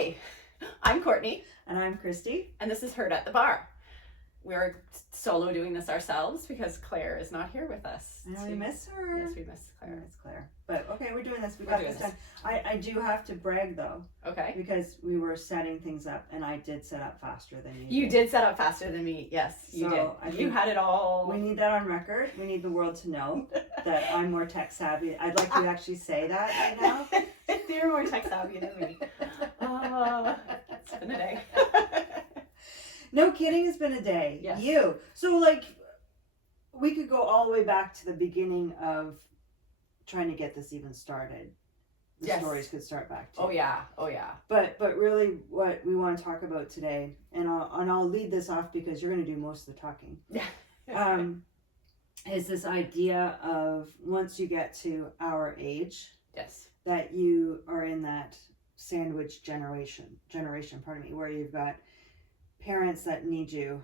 Hi, I'm Courtney. And I'm Kristy. And this is Heard at the Bar. We're solo doing this ourselves because Claire is not here with us. And we miss her. Yes, we miss Claire. It's Claire. But okay, we're doing this. We got this done. I do have to brag though. Okay. Because we were setting things up and I did set up faster than you. You did set up faster than me. Yes, you did. You had it all. We need that on record. We need the world to know that I'm more tech savvy. I'd like to actually say that right now. You're more tech savvy than me. It's been a day. No kidding, it's been a day. Yes. So like, we could go all the way back to the beginning of trying to get this even started. The stories could start back to. Oh yeah. But really, what we want to talk about today, and I'll lead this off because you're going to do most of the talking. Yeah. Is this idea of once you get to our age, yes, that you are in that sandwich generation, where you've got parents that need you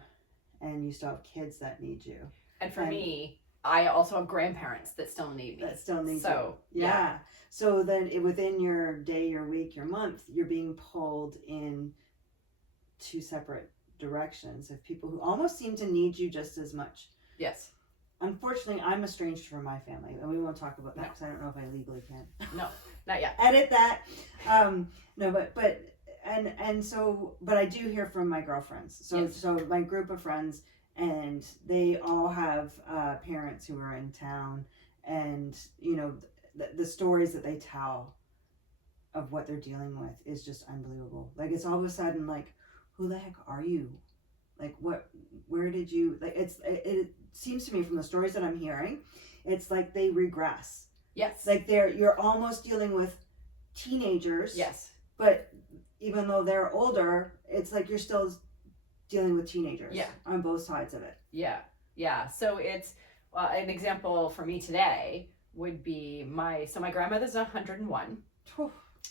and you still have kids that need you. And for me, I also have grandparents that still need me. So, yeah. So then within your day, your week, your month, you're being pulled in two separate directions of people who almost seem to need you just as much. Yes. Unfortunately, I'm estranged from my family, and we won't talk about that because I don't know if I legally can. No, not yet. Edit that. No, but I do hear from my girlfriends. So my group of friends, and they all have parents who are in town, and the stories that they tell of what they're dealing with is just unbelievable. Like, it's all of a sudden like, who the heck are you? Like, where did you, like, it seems to me from the stories that I'm hearing, it's like they regress. Yes. Like you're almost dealing with teenagers. Yes. But even though they're older, it's like you're still dealing with teenagers. Yeah. On both sides of it. Yeah. So it's an example for me today would be my grandmother's 101.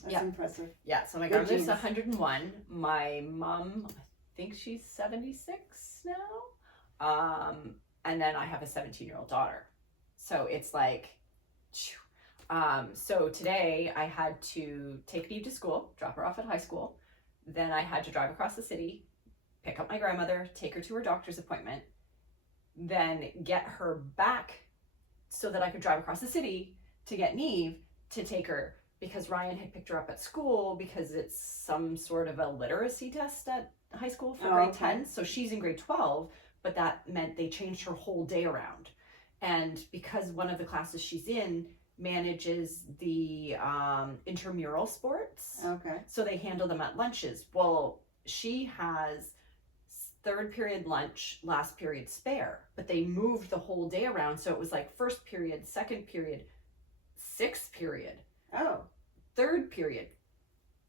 That's impressive. Yeah. So my grandmother's 101. My mom, I think she's 76 now. And then I have a 17-year-old daughter. So it's like, so today I had to take Neve to school, drop her off at high school. Then I had to drive across the city, pick up my grandmother, take her to her doctor's appointment, then get her back so that I could drive across the city to get Neve to take her, because Ryan had picked her up at school because it's some sort of a literacy test at high school for grade 10. So she's in grade 12, but that meant they changed her whole day around. And because one of the classes she's in manages the intramural sports. Okay. So they handle them at lunches. Well, she has third period lunch, last period spare, but they moved the whole day around. So it was like first period, second period, sixth period. Oh. Third period,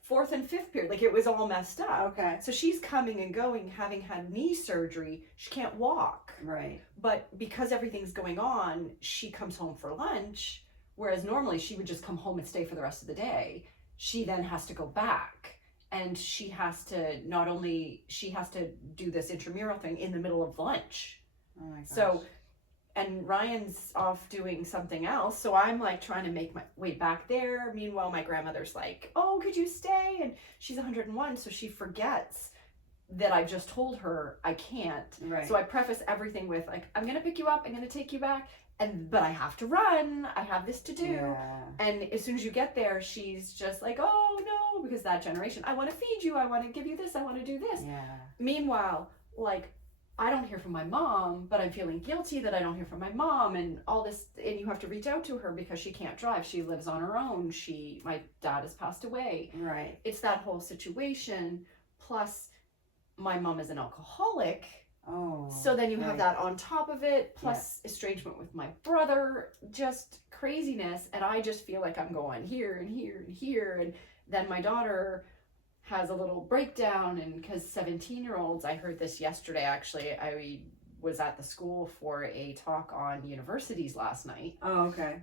fourth and fifth period. Like, it was all messed up. Okay. So she's coming and going, having had knee surgery. She can't walk. Right. But because everything's going on, she comes home for lunch. Whereas normally she would just come home and stay for the rest of the day. She then has to go back, and she has to do this intramural thing in the middle of lunch. Oh my gosh. So, and Ryan's off doing something else. So I'm like trying to make my way back there. Meanwhile, my grandmother's like, oh, could you stay? And she's 101. So she forgets that I just told her I can't. Right. So I preface everything with like, I'm going to pick you up. I'm going to take you back. But I have to run. I have this to do. Yeah. And as soon as you get there, she's just like, oh no, because that generation, I want to feed you. I want to give you this. I want to do this. Yeah. Meanwhile, like, I don't hear from my mom, but I'm feeling guilty that I don't hear from my mom and all this. And you have to reach out to her because she can't drive. She lives on her own. My dad has passed away. Right. It's that whole situation. Plus, my mom is an alcoholic. Oh. So then you have that on top of it, plus estrangement with my brother, just craziness. And I just feel like I'm going here and here and here. And then my daughter has a little breakdown, and because 17-year-olds, I heard this yesterday, actually, I was at the school for a talk on universities last night. Oh, okay.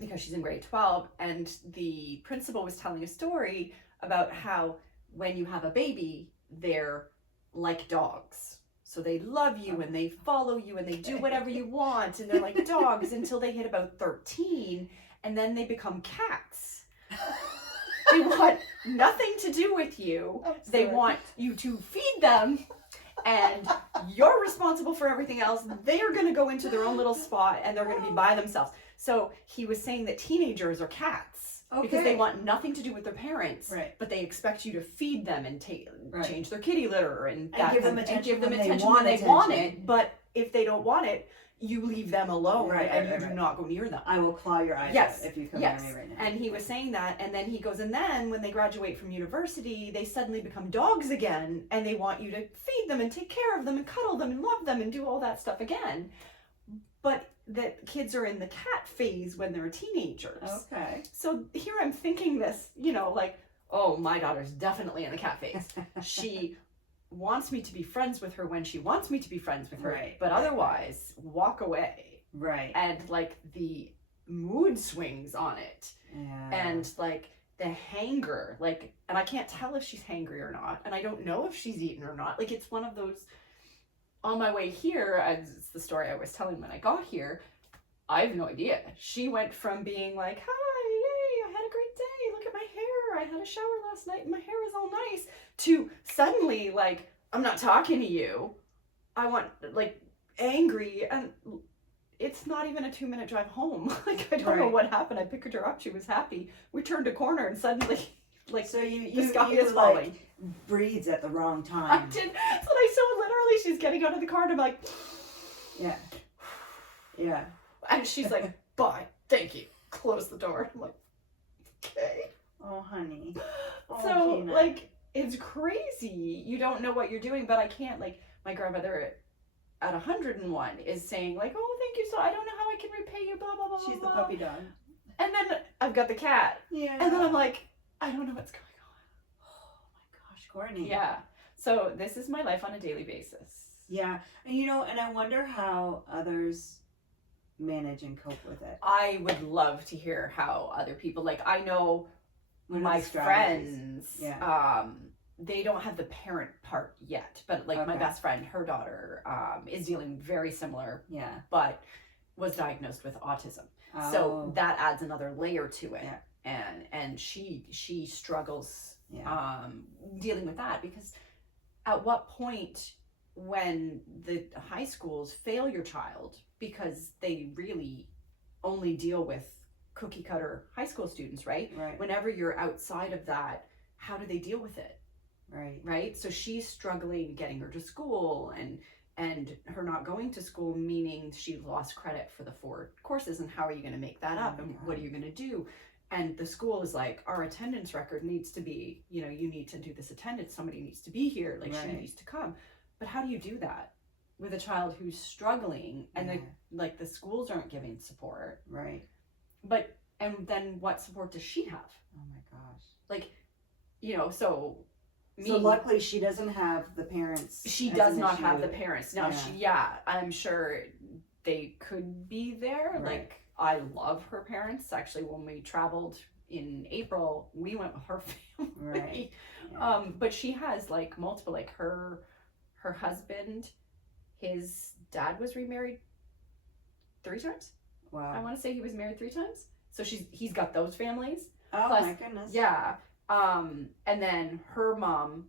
Because she's in grade 12, and the principal was telling a story about how when you have a baby, they're like dogs. So they love you and they follow you and they do whatever you want, and they're like dogs until they hit about 13, and then they become cats. They want nothing to do with you. They want you to feed them, and you're responsible for everything else. They are going to go into their own little spot, and they're going to be by themselves. So he was saying that teenagers are cats because they want nothing to do with their parents, but they expect you to feed them and change their kitty litter and give them attention when they want it. But if they don't want it, you leave them alone, and you do not go near them. I will claw your eyes out if you come near me right now. And he was saying that, and then he goes, and then when they graduate from university, they suddenly become dogs again, and they want you to feed them and take care of them and cuddle them and love them and do all that stuff again. But that kids are in the cat phase when they're teenagers. Okay. So here I'm thinking this, like, oh, my daughter's definitely in the cat phase. She wants me to be friends with her when she wants me to be friends with her, but otherwise walk away. Right. And like the mood swings on it, and like the hanger, like, and I can't tell if she's hangry or not, and I don't know if she's eaten or not. Like, it's one of those. On my way here, it's the story I was telling when I got here, I have no idea. She went from being like, hi, yay, I had a great day, look at my hair, I had a shower last night and my hair is all nice, to suddenly, like, I'm not talking to you. I want, like, angry, and it's not even a 2-minute drive home. Like, I don't know what happened. I picked her up, she was happy. We turned a corner and suddenly, like, so the sky is falling. Breathes at the wrong time. I did. So literally, she's getting out of the car, and I'm like, yeah. And she's like, bye, thank you. Close the door. I'm like, okay. Oh, honey. Oh, so, Tina. like, it's crazy. You don't know what you're doing, but I can't, like, my grandmother at 101 is saying, like, oh, thank you, so I don't know how I can repay you, blah, blah, blah, She's blah. the puppy dog. And then I've got the cat. Yeah. And then I'm like, I don't know what's going on. Oh, my gosh, Courtney. Yeah. So this is my life on a daily basis. Yeah. And, and I wonder how others manage and cope with it. I would love to hear how other people, like, I know my friends, they don't have the parent part yet, but like my best friend, her daughter is dealing very similar, but was diagnosed with autism. So that adds another layer to it. And she struggles dealing with that, because at what point, when the high schools fail your child because they really only deal with cookie cutter high school students, right? Whenever you're outside of that, how do they deal with it? Right. So she's struggling getting her to school, and her not going to school, meaning she lost credit for the 4 courses, and how are you going to make that up? And what are you going to do? And the school is like, our attendance record needs to be, you need to do this attendance. Somebody needs to be here. Like, she needs to come. But how do you do that with a child who's struggling, and the schools aren't giving support? But, and then what support does she have? Oh my gosh. Like, so luckily she doesn't have the parents. She does not have the parents. Now, I'm sure they could be there. Like, I love her parents. Actually, when we traveled in April, we went with her family. But she has, like, multiple, like, her husband, his dad was remarried 3 times. Wow. I want to say he was married 3 times. So he's got those families. Oh, plus, my goodness. Yeah. And then her mom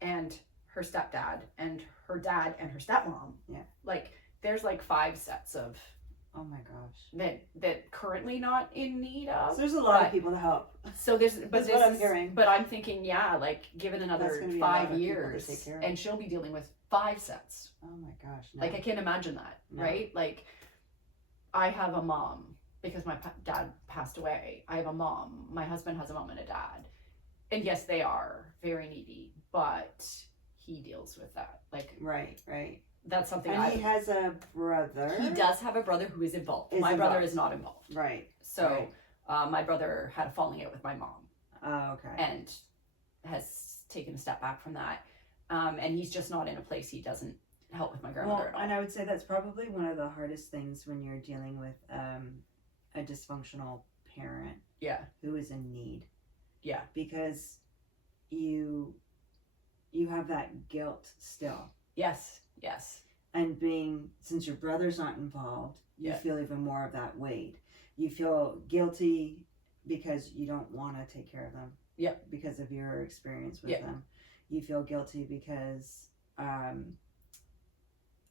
and her stepdad and her dad and her stepmom. Yeah. Like, there's like 5 sets of. Oh my gosh. That currently not in need of. So there's a lot of people to help. So there's, but that's what I'm hearing. But I'm thinking, like, give it another 5 years, and she'll be dealing with 5 sets. Oh my gosh. No. Like, I can't imagine that, right? Like, I have a mom because my dad passed away. I have a mom. My husband has a mom and a dad. And yes, they are very needy, but he deals with that. Like, right. That's something. And he has a brother. He does have a brother who is involved. My brother is not involved. Right. So, my brother had a falling out with my mom. Oh, okay. And has taken a step back from that. And he's just not in a place he doesn't help with my grandmother at all. And I would say that's probably one of the hardest things when you're dealing with a dysfunctional parent. Who is in need. Because you have that guilt still. Yes. And since your brother's not involved, you feel even more of that weight. You feel guilty because you don't want to take care of them. Yep. Because of your experience with Yep. them. You feel guilty because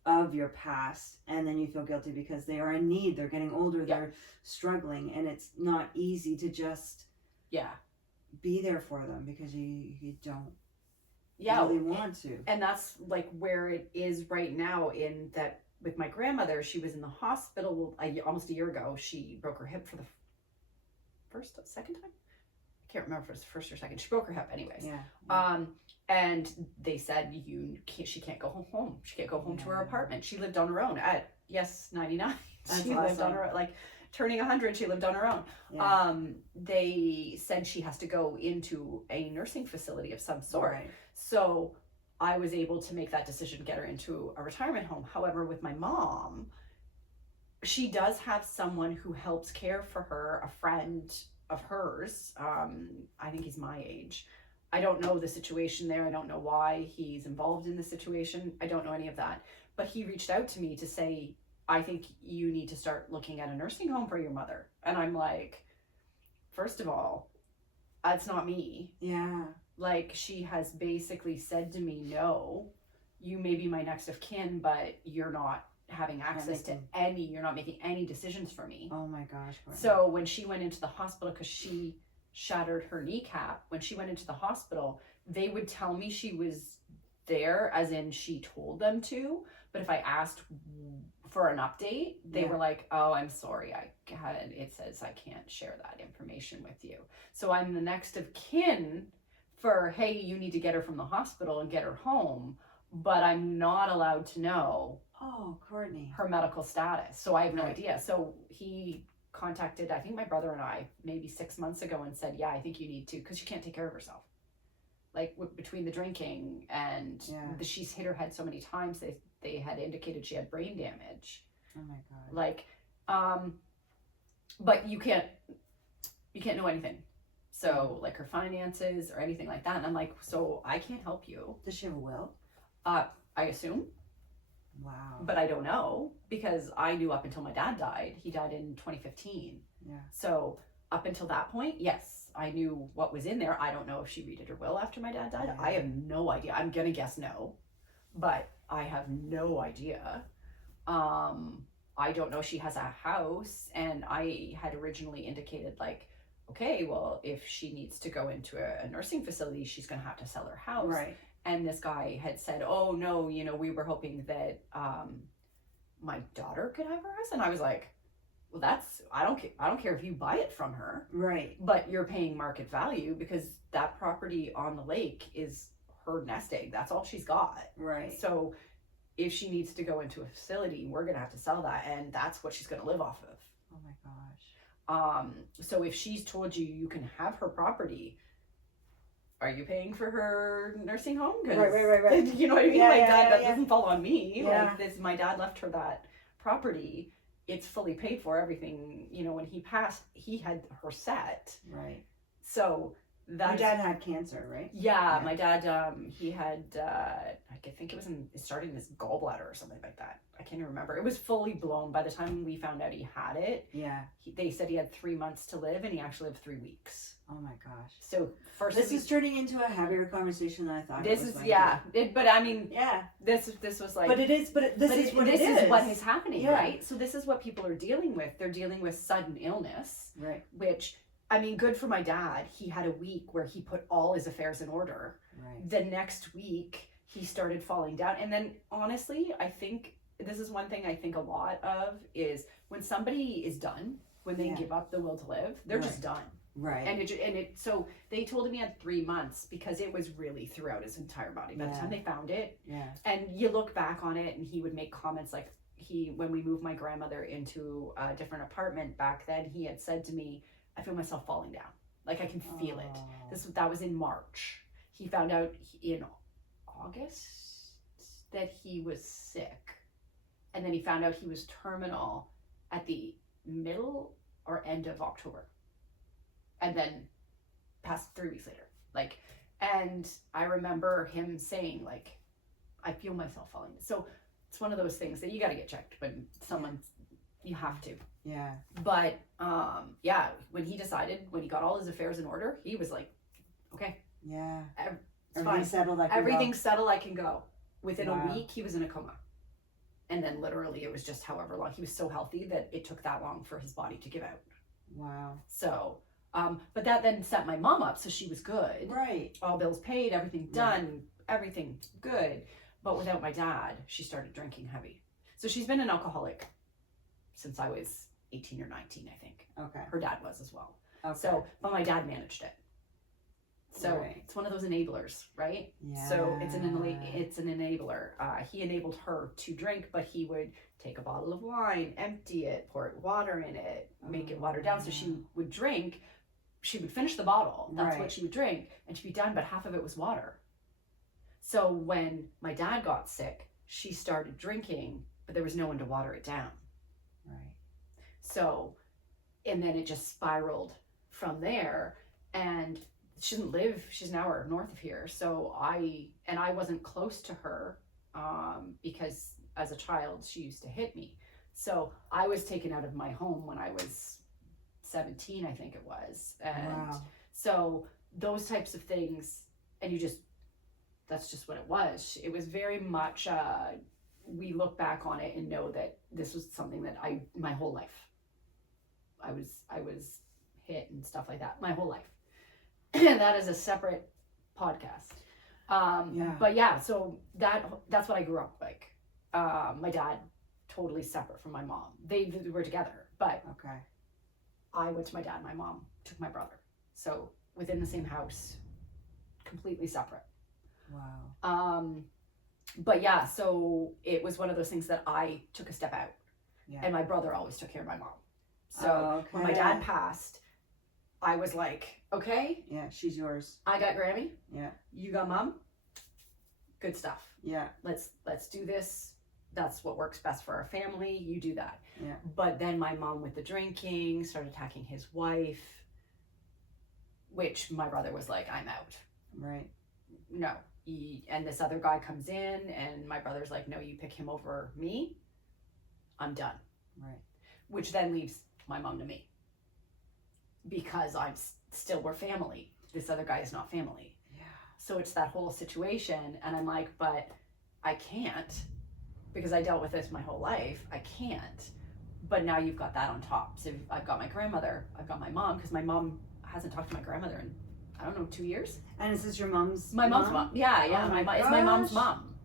of your past, and then you feel guilty because they are in need. They're getting older. Yep. They're struggling, and it's not easy to just be there for them because you don't really want to. And that's like where it is right now, in that with my grandmother, she was in the hospital almost a year ago. She broke her hip for the second time. I can't remember if it was the first or second. She broke her hip anyways. And they said she can't go home. She can't go home to her apartment. She lived on her own at 99. That's she lived on her, like turning 100. She lived on her own. Yeah. They said she has to go into a nursing facility of some sort. Right. So I was able to make that decision, get her into a retirement home. However, with my mom, she does have someone who helps care for her, a friend of hers. I think he's my age. I don't know the situation there. I don't know why he's involved in the situation. I don't know any of that. But he reached out to me to say, I think you need to start looking at a nursing home for your mother. And I'm like, first of all, that's not me. Yeah. Like, she has basically said to me, no, you may be my next of kin, but you're not having access to you're not making any decisions for me. Oh my gosh. Courtney. So when she went into the hospital, because she shattered her kneecap, when she went into the hospital, they would tell me she was there, as in she told them to, but if I asked for an update, they were like, oh, I'm sorry, it says I can't share that information with you. So I'm the next of kin for, hey, you need to get her from the hospital and get her home, but I'm not allowed to know Courtney, her medical status. So I have no idea. So he contacted, I think, my brother and I maybe 6 months ago and said, yeah, I think you need to, because she can't take care of herself. Like, between the drinking and she's hit her head so many times, they had indicated she had brain damage. Oh my God. Like, but you can't know anything. So, like, her finances or anything like that. And I'm like, so I can't help you. Does she have a will? I assume. Wow. But I don't know, because I knew up until my dad died. He died in 2015. Yeah. So up until that point, yes, I knew what was in there. I don't know if she redid her will after my dad died. I have no idea. I'm going to guess no, but I have no idea. I don't know. She has a house, and I had originally indicated, like, okay, well, if she needs to go into a nursing facility, she's going to have to sell her house. Right. And this guy had said, oh, no, we were hoping that my daughter could have her house. And I was like, well, I don't care if you buy it from her. Right. But you're paying market value, because that property on the lake is her nest egg. That's all she's got. Right. So if she needs to go into a facility, we're going to have to sell that. And that's what she's going to live off of. Oh, my gosh. So if she's told you can have her property, are you paying for her nursing home? Right. You know what I mean? That yeah. doesn't fall on me. Yeah. Like, this, my dad left her that property. It's fully paid for, everything. When he passed, he had her set. Right. So your dad had cancer, right? Yeah, my dad, he had, I think it started in his gallbladder or something like that. I can't even remember. It was fully blown by the time we found out he had it. Yeah. They said he had 3 months to live, and he actually lived 3 weeks. Oh my gosh. So first, this is turning into a heavier conversation than I thought. This is but I mean, this was like. But it is. But this is what is happening, right? So this is what people are dealing with. They're dealing with sudden illness, right? Which, I mean, good for my dad. He had a week where he put all his affairs in order. Right. The next week, he started falling down, and then honestly, I think this is one thing I think a lot of is when somebody is done, when they give up the will to live, they're just done. Right. And it so they told him he had 3 months because it was really throughout his entire body by the time they found it. Yeah. And you look back on it, and he would make comments like, when we moved my grandmother into a different apartment back then, he had said to me, I feel myself falling down. Like, I can feel it. That was in March. He found out in August that he was sick. And then he found out he was terminal at the middle or end of October. And then passed 3 weeks later. Like, and I remember him saying, like, I feel myself falling. So it's one of those things that you got to get checked when someone's You have to. Yeah. But when he got all his affairs in order, he was like, okay, Yeah. it's fine. Settled. Everything's settled. I can go. Within Wow. a week, he was in a coma. And then literally it was just however long. He was so healthy that it took that long for his body to give out. Wow. So, but that then set my mom up, so she was good. Right. All bills paid, everything done, everything good. But without my dad, she started drinking heavy. So she's been an alcoholic since I was 18 or 19, I think. Okay. Her dad was as well. Okay. So, but my dad managed it. So Right. it's one of those enablers, right? Yeah. So it's an enabler. He enabled her to drink, but he would take a bottle of wine, empty it, pour water in it, make it watered down. So she would drink. She would finish the bottle. That's what she would drink, and she'd be done. But half of it was water. So when my dad got sick, she started drinking, but there was no one to water it down. Right. So, and then it just spiraled from there. And she doesn't live, she's an hour north of here. So I wasn't close to her because as a child, she used to hit me. So I was taken out of my home when I was 17, I think it was. And so those types of things, and that's just what it was. It was very much, we look back on it and know that this was something that my whole life, I was hit and stuff like that, my whole life. That is a separate podcast. But yeah, so that's what I grew up like. My dad, totally separate from my mom. They were together, but okay. I went to my dad, my mom took my brother. So within the same house, completely separate. Wow. But yeah, so it was one of those things that I took a step out. Yeah. And my brother always took care of my mom. So when my dad passed, I was like, okay. Yeah, she's yours. I got Grammy. Yeah. You got mom. Good stuff. Yeah. Let's do this. That's what works best for our family. You do that. Yeah. But then my mom with the drinking started attacking his wife, which my brother was like, I'm out. Right. No. And this other guy comes in and my brother's like, no, you pick him over me. I'm done. Right. Which then leaves my mom to me. Because we're family. This other guy is not family. Yeah. So it's that whole situation. And I'm like, but I can't because I dealt with this my whole life. I can't. But now you've got that on top. So I've got my grandmother. I've got my mom because my mom hasn't talked to my grandmother in, I don't know, 2 years. And is this your mom's My mom's mom. Yeah. Oh It's my mom's mom.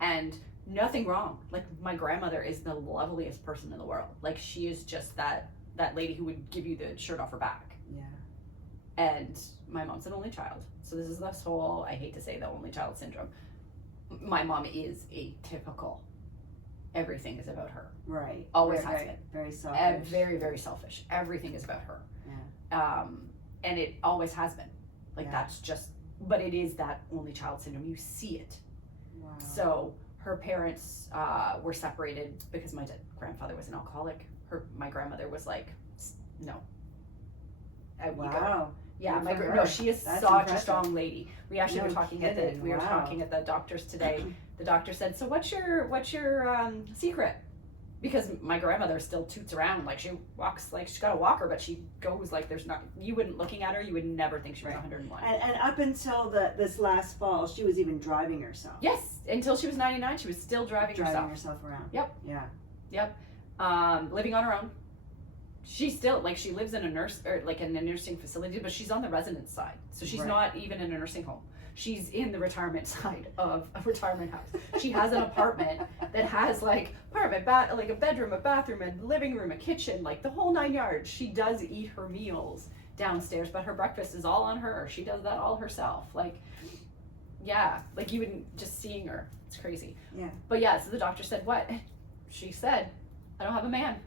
And nothing wrong. Like my grandmother is the loveliest person in the world. Like she is just that lady who would give you the shirt off her back. Yeah. And my mom's an only child. So this is this whole, I hate to say the only child syndrome. My mom is atypical. Everything is about her. Right. Always has been. Very selfish. Very, very selfish. Everything is about her. Yeah. And it always has been. Like that's just, but it is that only child syndrome. You see it. Wow. So her parents were separated because my grandfather was an alcoholic. My grandmother was like, no. Wow. Yeah, she is That's such impressive. a strong lady. We actually were talking at the doctors today. The doctor said, "So what's your secret?" Because my grandmother still toots around like she walks like she's got a walker, but she goes like there's not. You wouldn't looking at her, you would never think she was 101. And up until this last fall, she was even driving herself. Yes, until she was 99, she was still driving herself around. Yep. Yeah. Yep. Living on her own. She's still she lives in a nursing facility, but she's on the residence side, so she's not even in a nursing home. She's in the retirement side of a retirement house. She has an apartment that has a bedroom, a bathroom, a living room, a kitchen, like the whole 9 yards. She does eat her meals downstairs, but her breakfast is all on her. She does that all herself. You wouldn't just seeing her. It's crazy. Yeah. But yeah, so the doctor said what? She said, I don't have a man.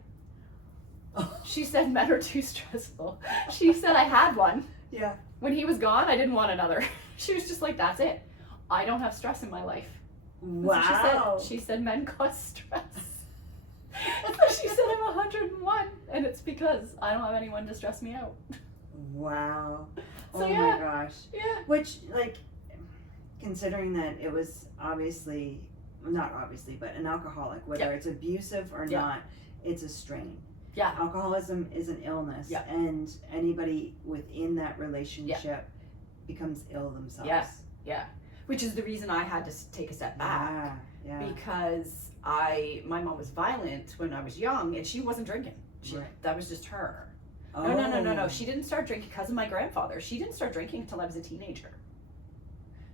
She said men are too stressful. She said I had one. Yeah. When he was gone, I didn't want another. She was just like, that's it. I don't have stress in my life. Wow. She said men cause stress. So she said I'm 101, and it's because I don't have anyone to stress me out. Wow. So, oh my gosh. Yeah. Which, considering that it was not obviously, but an alcoholic, whether it's abusive or not, it's a strain. Yeah. Alcoholism is an illness, Yeah. and anybody within that relationship becomes ill themselves. Yeah. Yeah. Which is the reason I had to take a step back. Yeah. Because my mom was violent when I was young, and she wasn't drinking. That was just her. Oh. No. She didn't start drinking because of my grandfather. She didn't start drinking until I was a teenager.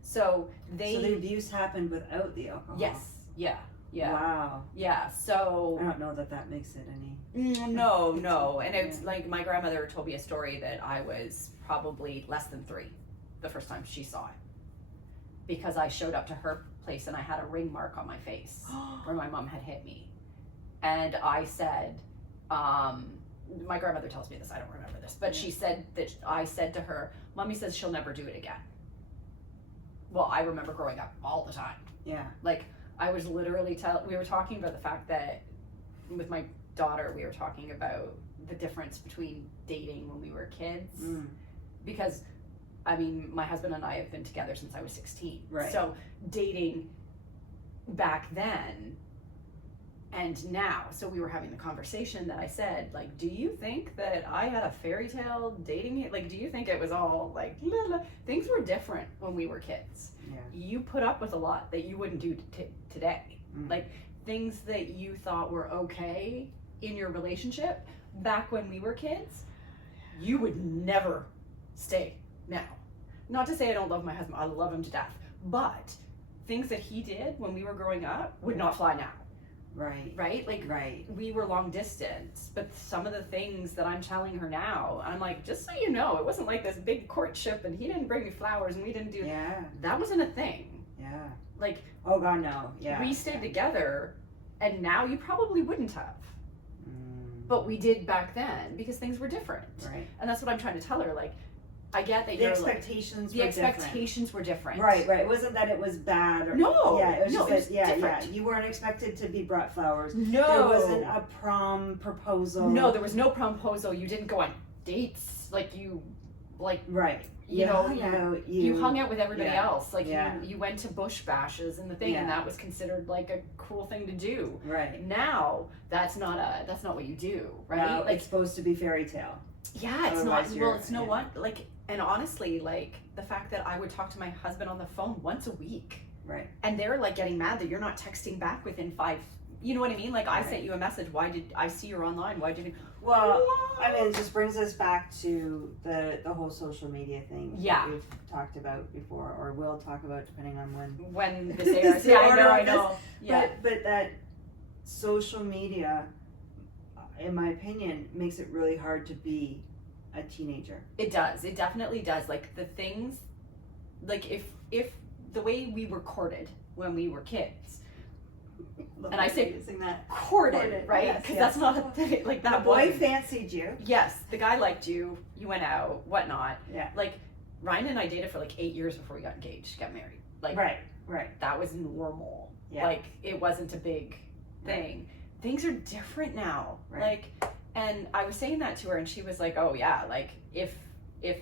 So the abuse happened without the alcohol. Yes. Yeah. Yeah. Wow. Yeah. So I don't know that makes it any. No. And it's like my grandmother told me a story that I was probably less than 3 the first time she saw it, because I showed up to her place and I had a ring mark on my face where my mom had hit me, and I said, my grandmother tells me this, I don't remember this, but she said that I said to her, Mommy says she'll never do it again. Well, I remember growing up all the time. Yeah. Like, I was literally we were talking about the fact that with my daughter, we were talking about the difference between dating when we were kids. Because, I mean, my husband and I have been together since I was 16. Right. So dating back then and now, so we were having the conversation that I said, like, do you think that I had a fairy tale dating? Like, do you think it was all like, la, la? Things were different when we were kids. Yeah. You put up with a lot that you wouldn't do today. Like, things that you thought were okay in your relationship back when we were kids, you would never stay now. Not to say I don't love my husband, I love him to death, but things that he did when we were growing up would not fly now. Right? Like, we were long distance, but some of the things that I'm telling her now, I'm like, just so you know, it wasn't like this big courtship and he didn't bring me flowers and we didn't do that. Wasn't a thing. Yeah. Like, oh God, no. Yeah. We stayed together, and now you probably wouldn't have. But we did back then because things were different. Right. And that's what I'm trying to tell her. Like, I get that the expectations were different. Right. It wasn't that it was bad. Or, no. Yeah, it was no, just that, yeah. You weren't expected to be brought flowers. No. There wasn't a prom proposal. No, there was no proposal. You didn't go on dates. Like, you, like, right. You hung out with everybody else. Like, you went to bush bashes and the thing, and that was considered like a cool thing to do. Right. Now, that's not what you do, right? Now, like, it's supposed to be fairy tale. Yeah, it's not. Well, it's no one. Like, and honestly, like, the fact that I would talk to my husband on the phone once a week. Right. And they're like getting mad that you're not texting back within 5. You know what I mean? Like, I sent you a message. Why did I see you're online? Why did you? Well, I mean, it just brings us back to the whole social media thing. Yeah. That we've talked about before, or will talk about depending on when this airs. Yeah, I know. Yeah. But that social media, in my opinion, makes it really hard to be a teenager. It does. It definitely does. Like, the things, like, if the way we were courted when we were kids. And I say courted, right? Because that's not a thing. Like, that boy fancied you. Yes, the guy liked you. You went out, whatnot. Yeah. Like, Ryan and I dated for like 8 years before we got engaged, got married. Like, right. That was normal. Yeah. Like, it wasn't a big thing. Things are different now. Right. Like, and I was saying that to her, and she was like, "Oh yeah, like if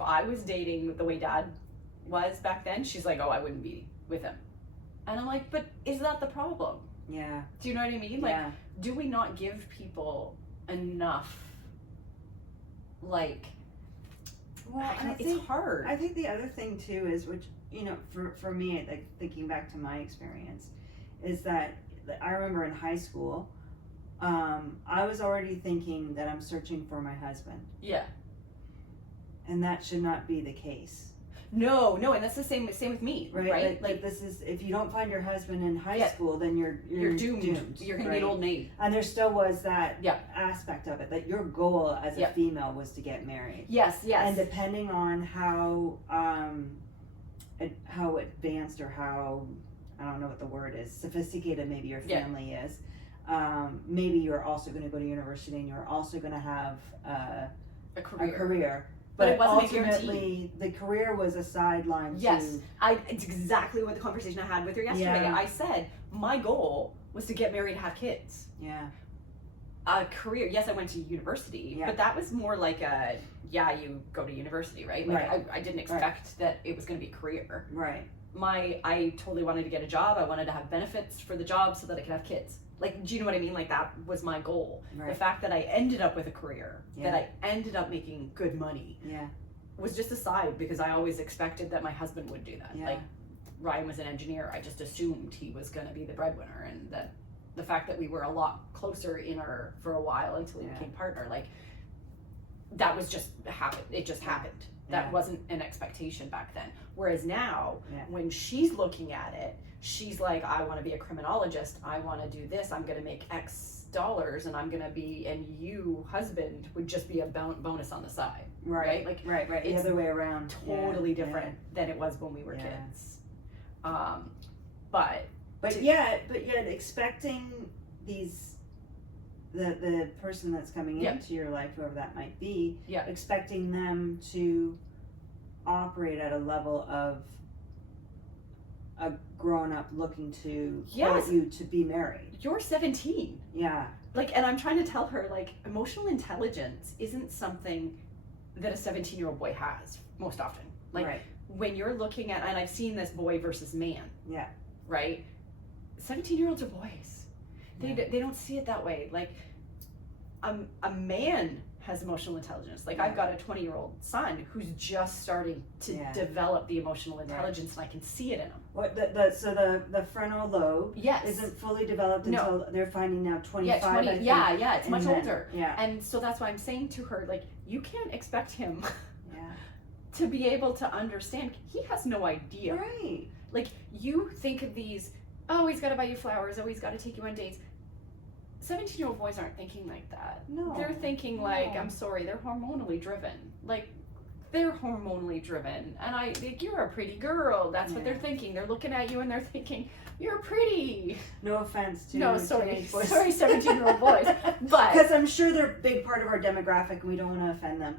I was dating the way Dad was back then, she's like, oh, I wouldn't be with him." And I'm like, but is that the problem? Yeah. Do you know what I mean? Like, do we not give people enough, like, well, and it's hard. I think the other thing too is, which, you know, for me, like, thinking back to my experience, is that I remember in high school, I was already thinking that I'm searching for my husband. Yeah. And that should not be the case. No, and that's the same with me, right? Like this is, if you don't find your husband in high school, then you're doomed. You're gonna be an old maid. And there still was that aspect of it, that your goal as a female was to get married. Yes. And depending on how advanced or how, I don't know what the word is, sophisticated maybe your family is, maybe you're also going to go to university and you're also going to have a career. But it wasn't ultimately, the career was a sideline. Yes, it's exactly what the conversation I had with her yesterday. I said my goal was to get married, have kids. Yeah. A career. Yes, I went to university, but that was more like you go to university, right? Like, I didn't expect that it was going to be a career. Right. I totally wanted to get a job. I wanted to have benefits for the job so that I could have kids. Like, do you know what I mean? Like, that was my goal. Right. The fact that I ended up with a career, Yeah. that I ended up making good money, Yeah. was just a side, because I always expected that my husband would do that. Yeah. Like, Ryan was an engineer. I just assumed he was going to be the breadwinner, and that the fact that we were a lot closer for a while until we Yeah. became partner, like, that was just happened. It just happened. That Yeah. wasn't an expectation back then. Whereas now, Yeah. when she's looking at it, she's like, I want to be a criminologist. I want to do this. I'm going to make X dollars, and I'm going to be, and you, husband, would just be a bonus on the side. Right. Like, right. The it's other way around. Totally Yeah. different than it was when we were Yeah. kids. But But yet expecting the person that's coming Yeah. into your life, whoever that might be, Yeah. expecting them to operate at a level of a grown up looking to Yes. want you to be married. you're 17. Yeah. Like, and I'm trying to tell her, like, emotional intelligence isn't something that a 17-year-old boy has most often. Like, right. when you're looking at, and I've seen this boy versus man. Yeah. Right? 17-year-olds are boys. Yeah. They don't see it that way. Like, a man has emotional intelligence. Like, I've got a 20-year-old son who's just starting to Yeah. develop the emotional intelligence, and I can see it in him. What so the frontal lobe Yes. isn't fully developed No. until they're finding now 25. Yeah, 20. I think. Yeah, it's And much then- older. Yeah. And so that's why I'm saying to her, like, you can't expect him Yeah. to be able to understand. He has no idea. Right. Like, you think of these, oh, he's got to buy you flowers, oh, he's got to take you on dates. 17-year-old boys aren't thinking like that. No. They're thinking like, No. I'm sorry, they're hormonally driven. Like, they're hormonally driven. And like, you're a pretty girl. That's what Yeah. they're thinking. They're looking at you and they're thinking, you're pretty. No offense to No, sorry. teenage boys. Sorry, 17-year-old boys. But Because I'm sure they're a big part of our demographic and we don't want to offend them.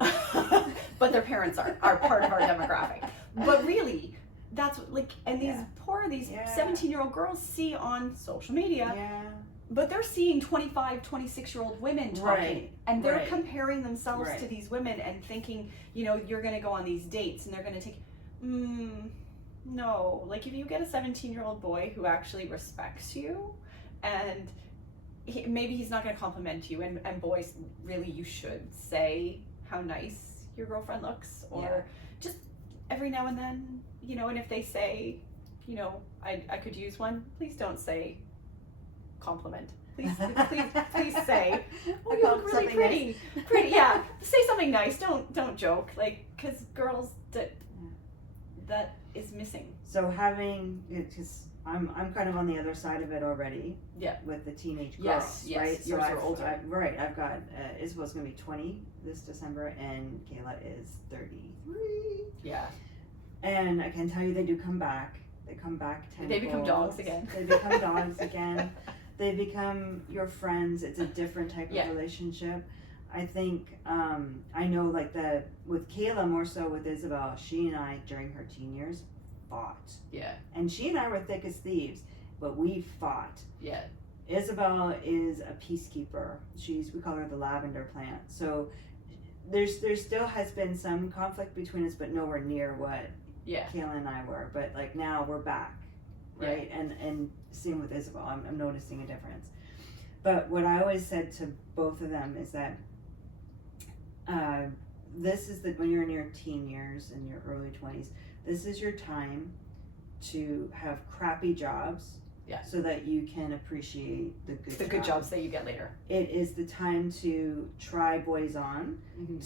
but their parents are part of our demographic. But really, that's like, and these Yeah. 17-year-old girls see on social media, Yeah. but they're seeing 25, 26-year-old women talking. Right. And they're Right. comparing themselves Right. to these women and thinking, you know, you're going to go on these dates and they're going to take, no. Like, if you get a 17-year-old boy who actually respects you, and maybe he's not going to compliment you, and boys, really, you should say how nice your girlfriend looks, or just every now and then, you know, and if they say, you know, I could use one, please don't say compliment. Please say, oh, you look really pretty. Nice. Pretty, yeah. Say something nice. Don't joke. Like, because girls, that is missing. So having, because I'm kind of on the other side of it already. Yeah. With the teenage girls, Yes, right? yours are older. I've got Isabel's gonna be 20 this December, and Kayla is 33. Yeah. And I can tell you, they do come back. They come back tenfold. They become dogs again. They become dogs again. They become your friends. It's a different type of relationship. I think, I know, like, with Kayla more so with Isabel, she and I, during her teen years, fought. Yeah. And she and I were thick as thieves, but we fought. Yeah. Isabel is a peacekeeper. We call her the lavender plant. So there still has been some conflict between us, but nowhere near what Kayla and I were. But, like, now we're back, right? Yeah. And same with Isabel. I'm noticing a difference. But what I always said to both of them is that this is when you're in your teen years and your early 20s, this is your time to have crappy jobs, so that you can appreciate the good jobs that you get later. It is the time to try boys on,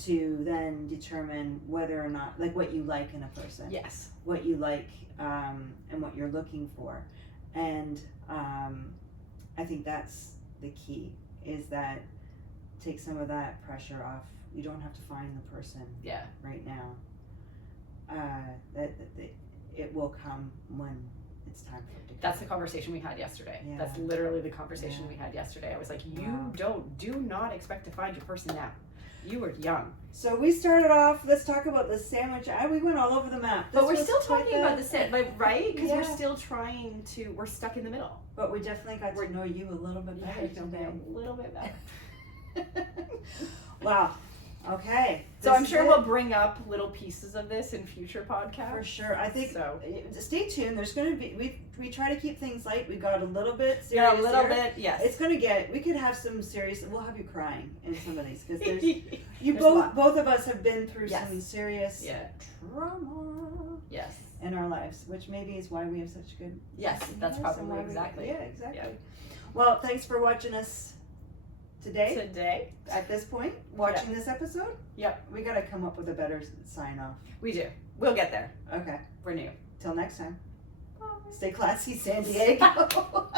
to then determine whether or not, like, what you like in a person. Yes. What you like, and what you're looking for. And I think that's the key, is that take some of that pressure off. You don't have to find the person right now. It will come when it's time for it to come. That's the conversation we had yesterday. Yeah. That's literally the conversation we had yesterday. I was like, do not expect to find your person now. You were young. So we started off, let's talk about the sandwich. We went all over the map. But we're still talking about the sandwich, right? Because Yeah. we're still we're stuck in the middle. But we definitely got to know you a little bit better Yeah, today. a little bit better. Wow. Okay. So I'm sure we'll bring up little pieces of this in future podcasts. For sure. I think so. Stay tuned. There's going to be we try to keep things light. We got a little bit serious. Yeah, a little bit. Yes. It's going to get. We could have some serious. We'll have you crying in some of these because there's There's both of us have been through Yes. some serious trauma. Yes. In our lives, which maybe is why we have such good. Yes, that's probably exactly. Yeah, exactly. Yeah. Well, thanks for watching us today. Today. At this point, watching this episode. Yep. We got to come up with a better sign off. We do. We'll get there. Okay. We're new. Till next time. Bye. Stay classy, San Diego.